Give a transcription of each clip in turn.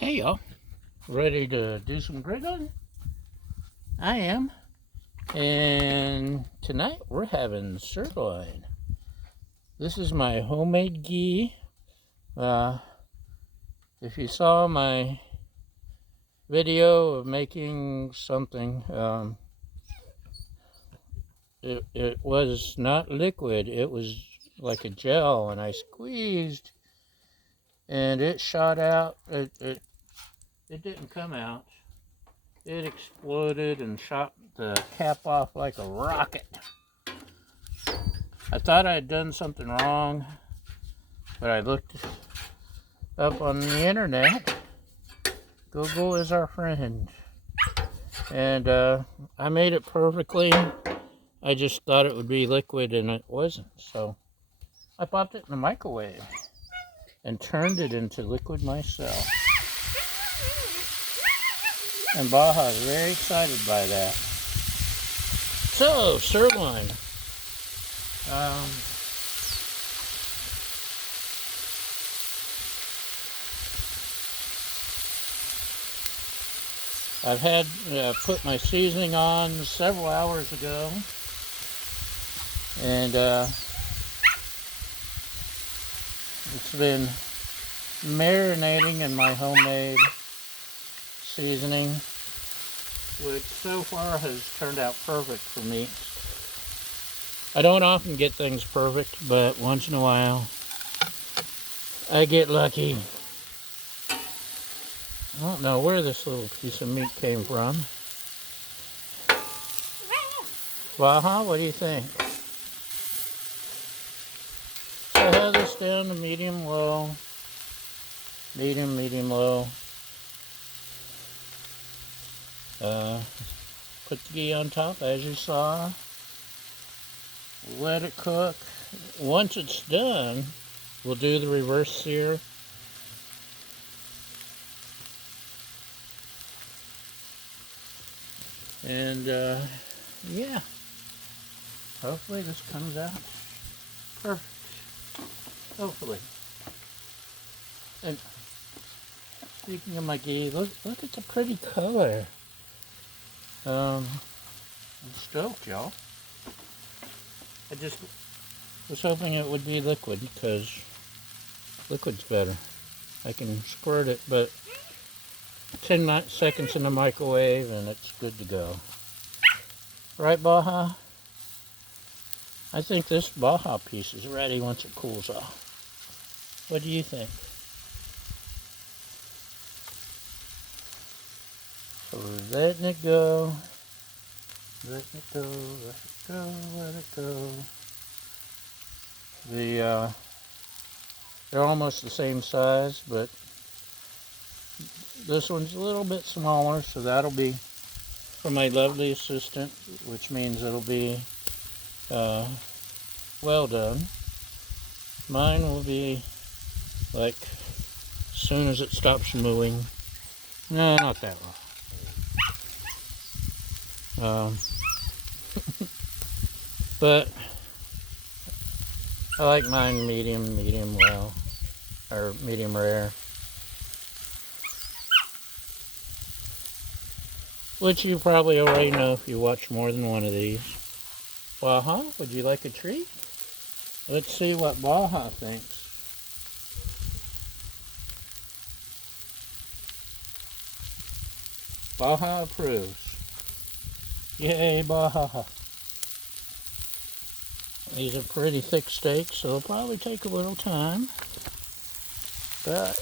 Hey y'all, ready to do some griddling? I am. And tonight we're having sirloin. This is my homemade ghee. If you saw my video of making something, it was not liquid. It was like a gel, and I squeezed, and it shot out. It didn't come out. It exploded and shot the cap off like a rocket. I thought I had done something wrong, but I looked up on the internet. Google is our friend. And I made it perfectly. I just thought it would be liquid and it wasn't. So I popped it in the microwave and turned it into liquid myself. And Baja's very excited by that. So, sirloin. I've had put my seasoning on several hours ago, and it's been marinating in my homemade seasoning, which so far has turned out perfect for me. I don't often get things perfect, but once in a while I get lucky. I don't know where this little piece of meat came from. Baja, what do you think? So I have this down to medium low. Medium low. Put the ghee on top as you saw. Let it cook. Once it's done, we'll do the reverse sear. And yeah, hopefully this comes out perfect. Hopefully. And speaking of my ghee, look at the pretty color. I'm stoked, y'all. I just was hoping it would be liquid because liquid's better. I can squirt it, but 10 seconds in the microwave and it's good to go. Right, Baja? I think this Baja piece is ready once it cools off. What do you think? So we're letting it go. Let it go, let it go, let it go. They're almost the same size, but this one's a little bit smaller, so that'll be for my lovely assistant, which means it'll be well done. Mine will be like as soon as it stops moving. No, not that long. But I like mine medium well, or medium rare. Which you probably already know if you watch more than one of these. Baja, would you like a treat? Let's see what Baja thinks. Baja approves. Yay, Baja. These are pretty thick steaks, so it'll probably take a little time. But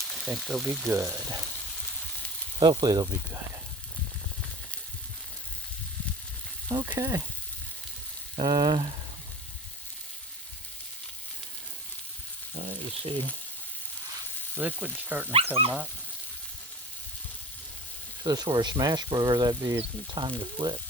I think they'll be good. Hopefully they'll be good. Okay. You see, liquid starting to come up. If this were a smash burger, that'd be time to flip.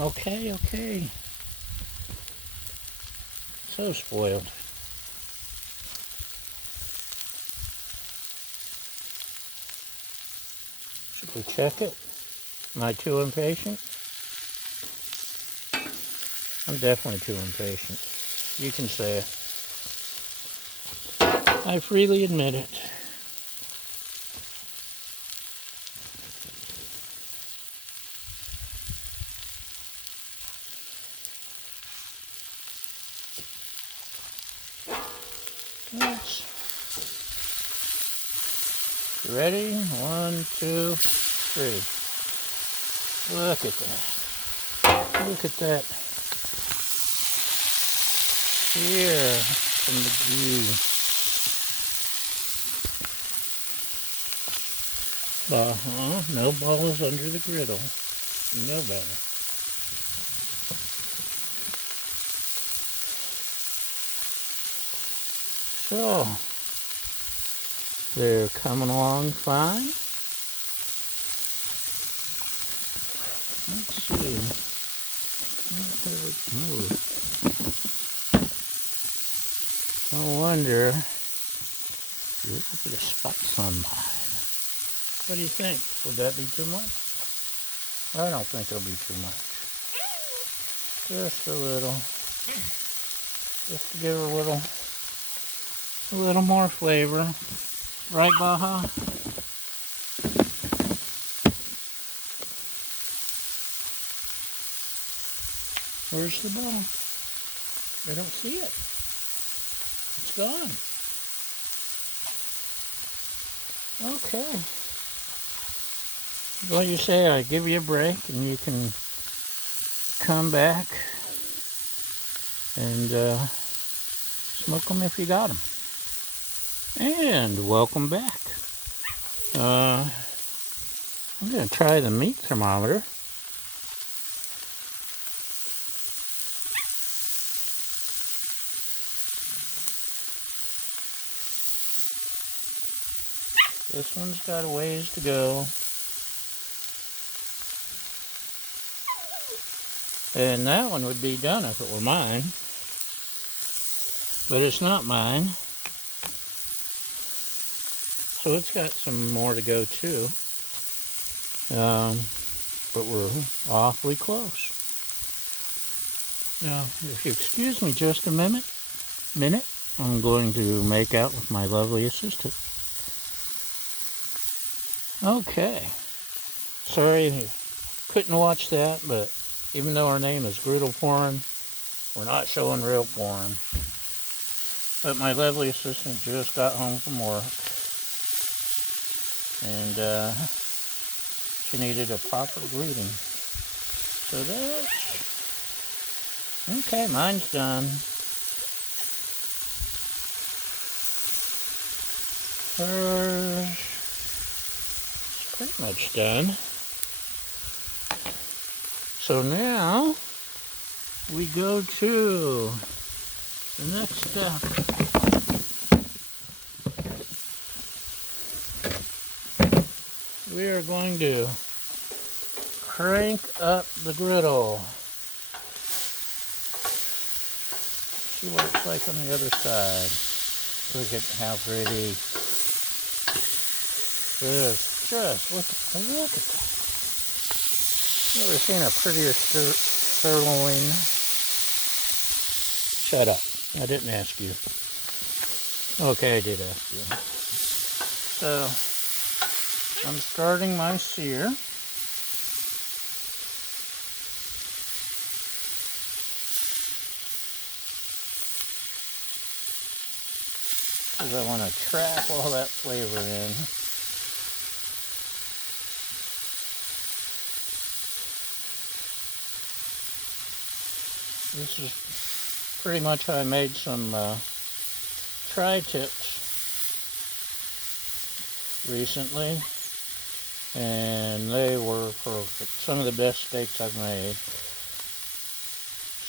Okay. So spoiled. Should we check it? Am I too impatient? I'm definitely too impatient. You can say it. I freely admit it. Let's. You ready? 1, 2, 3. Look at that. Look at that. Here from the view. No balls under the griddle. You know better. So, they're coming along fine. Let's see. No wonder. Look at the spots on mine. What do you think? Would that be too much? I don't think it'll be too much. Just a little. Just to give her a little more flavor. Right, Baja? Where's the bone? I don't see it. It's gone. Okay. What do you say? I give you a break and you can come back and smoke them if you got them. And welcome back. I'm going to try the meat thermometer. This one's got a ways to go. And that one would be done if it were mine. But it's not mine. So it's got some more to go too. But we're awfully close. Now, if you excuse me just a minute, I'm going to make out with my lovely assistant. Okay. Sorry you couldn't watch that, but even though our name is Griddle Porn, we're not showing real porn. But my lovely assistant just got home from work. And she needed a proper greeting. So that's... Okay, mine's done. Hers is pretty much done. So now we go to the next step. We are going to crank up the griddle. See what it's like on the other side. Look at how pretty. Just look at that. Never seen a prettier sirloin. Shut up. I didn't ask you. Okay, I did ask you. So, I'm starting my sear. Because I want to trap all that flavor in. This is pretty much how I made some tri-tips recently, and they were perfect. Some of the best steaks I've made.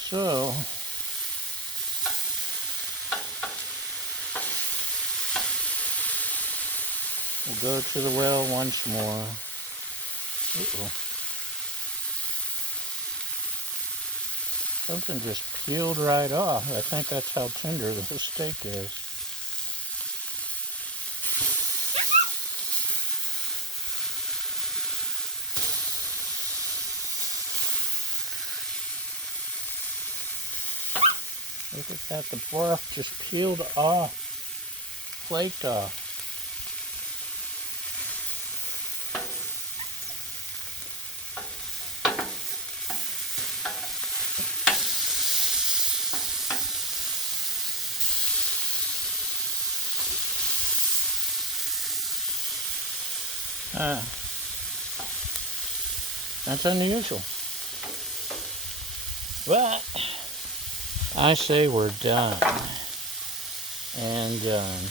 So, we'll go to the well once more. Uh-oh. Something just peeled right off. I think that's how tender the steak is. Look at that, the bark just peeled off, flaked off. That's unusual. But I say we're done and done.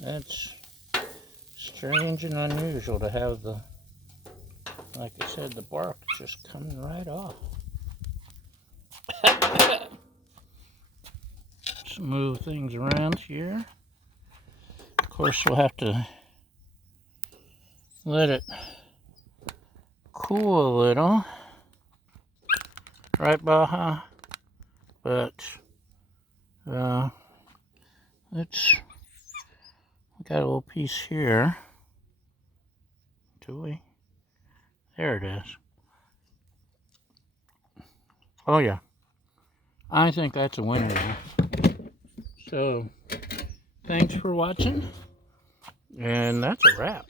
That's strange and unusual to have the, like I said, the bark just coming right off. Just move things around here. Of course, we'll have to let it cool a little, right, Baja? But let's, we got a little piece here. Do we? There it is. Oh yeah, I think that's a winner now. So, thanks for watching, and that's a wrap.